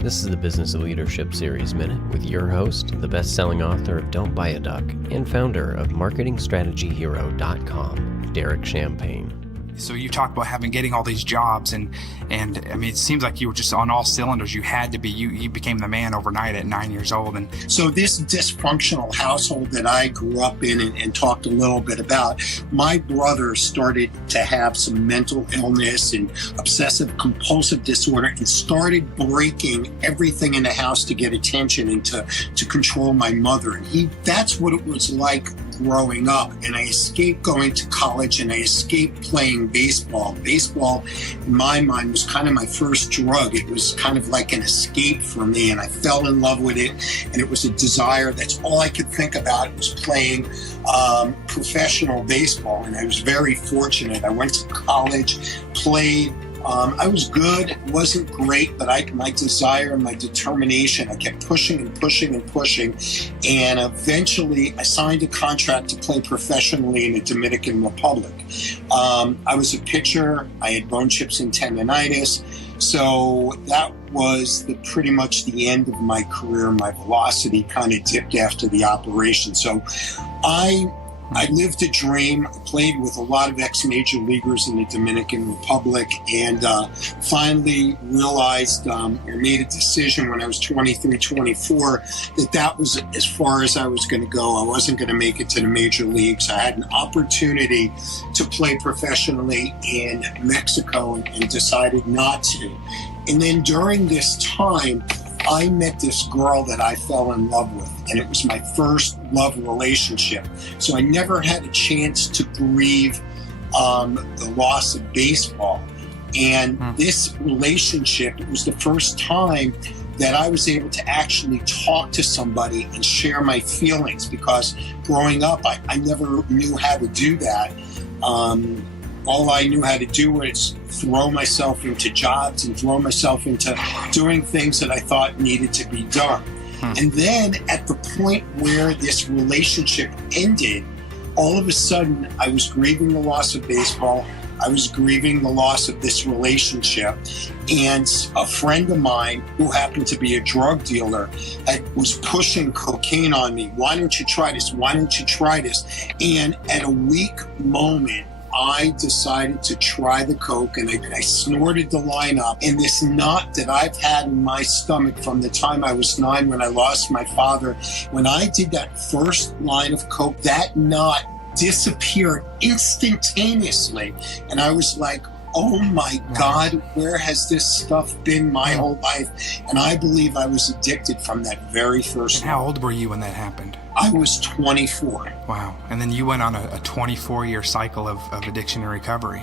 This is the Business of Leadership Series Minute with your host, the best-selling author of Don't Buy a Duck and founder of MarketingStrategyHero.com, Derek Champagne. So you talked about getting all these jobs, and I mean, it seems like you were just on all cylinders. You had to be. You became the man overnight at 9 years old. And so this dysfunctional household that I grew up in and talked a little bit about, my brother started to have some mental illness and obsessive compulsive disorder and started breaking everything in the house to get attention and to control my mother. And that's what it was like growing up. And I escaped going to college and I escaped playing baseball. Baseball, in my mind, was kind of my first drug. It was kind of like an escape for me, and I fell in love with it, and it was a desire. That's all I could think about was playing professional baseball, and I was very fortunate. I went to college, played. I was good. It wasn't great, but my desire and my determination, I kept pushing and pushing and pushing. And eventually I signed a contract to play professionally in the Dominican Republic. I was a pitcher. I had bone chips and tendonitis. So that was pretty much the end of my career. My velocity kind of dipped after the operation. So I lived a dream. I played with a lot of ex-major leaguers in the Dominican Republic, and finally realized or made a decision when I was 23, 24 that was as far as I was going to go. I wasn't going to make it to the major leagues. I had an opportunity to play professionally in Mexico and decided not to. And then during this time, I met this girl that I fell in love with, and it was my first love relationship. So I never had a chance to grieve the loss of baseball. And this relationship, it was the first time that I was able to actually talk to somebody and share my feelings, because growing up, I never knew how to do that. All I knew how to do was throw myself into jobs and throw myself into doing things that I thought needed to be done. And then at the point where this relationship ended, all of a sudden I was grieving the loss of baseball. I was grieving the loss of this relationship. And a friend of mine who happened to be a drug dealer was pushing cocaine on me. Why don't you try this? Why don't you try this? And at a weak moment, I decided to try the coke, and I snorted the line up. And this knot that I've had in my stomach from the time I was 9 when I lost my father, when I did that first line of coke, that knot disappeared instantaneously. And I was like, oh my God, where has this stuff been my whole life? And I believe I was addicted from that very first And how old were you when that happened? I was 24. Wow. And then you went on a 24-year cycle of addiction and recovery.